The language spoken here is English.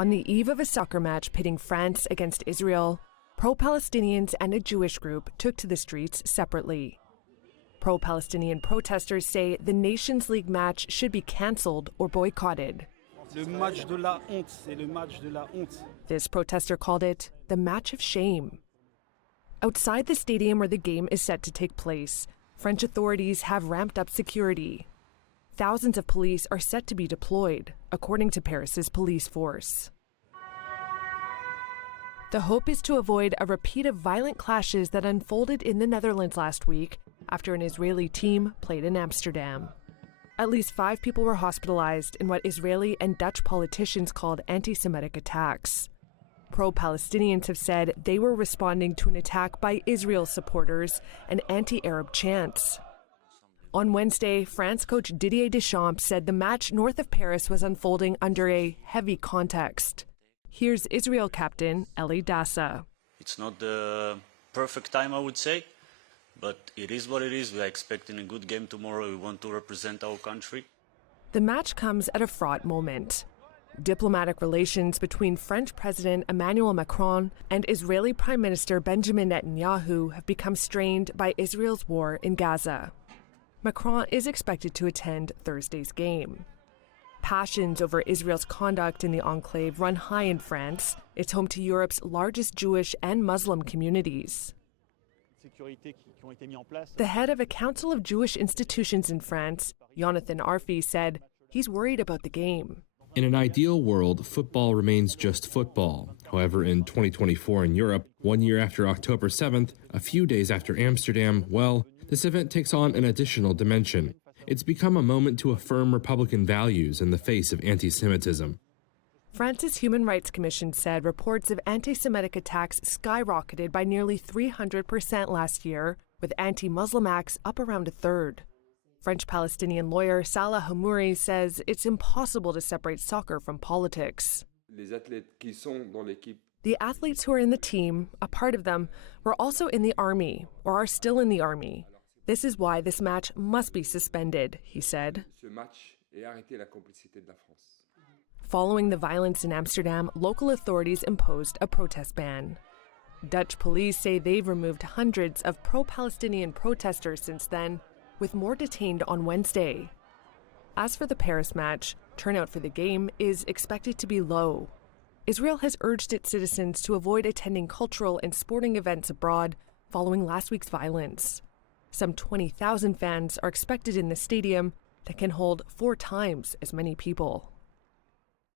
On the eve of a soccer match pitting France against Israel, pro-Palestinians and a Jewish group took to the streets separately. Pro-Palestinian protesters say the Nations League match should be cancelled or boycotted. Le match de la honte, c'est le match de la honte. This protester called it the match of shame. Outside the stadium where the game is set to take place, French authorities have ramped up security. Thousands of police are set to be deployed, according to Paris's police force. The hope is to avoid a repeat of violent clashes that unfolded in the Netherlands last week after an Israeli team played in Amsterdam. At least 5 people were hospitalized in what Israeli and Dutch politicians called anti-Semitic attacks. Pro-Palestinians have said they were responding to an attack by Israel supporters and anti-Arab chants. On Wednesday, France coach Didier Deschamps said the match north of Paris was unfolding under a heavy context. Here's Israel captain Eli Dassa. It's not the perfect time, I would say, but it is what it is. We are expecting a good game tomorrow. We want to represent our country. The match comes at a fraught moment. Diplomatic relations between French President Emmanuel Macron and Israeli Prime Minister Benjamin Netanyahu have become strained by Israel's war in Gaza. Macron is expected to attend Thursday's game. Passions over Israel's conduct in the enclave run high in France. It's home to Europe's largest Jewish and Muslim communities. The head of a council of Jewish institutions in France, Jonathan Arfi, said he's worried about the game. In an ideal world, football remains just football. However, in 2024 in Europe, 1 year after October 7th, a few days after Amsterdam, well, this event takes on an additional dimension. It's become a moment to affirm Republican values in the face of anti-Semitism. France's Human Rights Commission said reports of anti-Semitic attacks skyrocketed by nearly 300% last year, with anti-Muslim acts up around a third. French-Palestinian lawyer Salah Hamouri says it's impossible to separate soccer from politics. The athletes who are in the team, a part of them, were also in the army or are still in the army. This is why this match must be suspended, he said. Following the violence in Amsterdam, local authorities imposed a protest ban. Dutch police say they've removed hundreds of pro-Palestinian protesters since then, with more detained on Wednesday. As for the Paris match, turnout for the game is expected to be low. Israel has urged its citizens to avoid attending cultural and sporting events abroad following last week's violence. Some 20,000 fans are expected in the stadium that can hold 4 times as many people.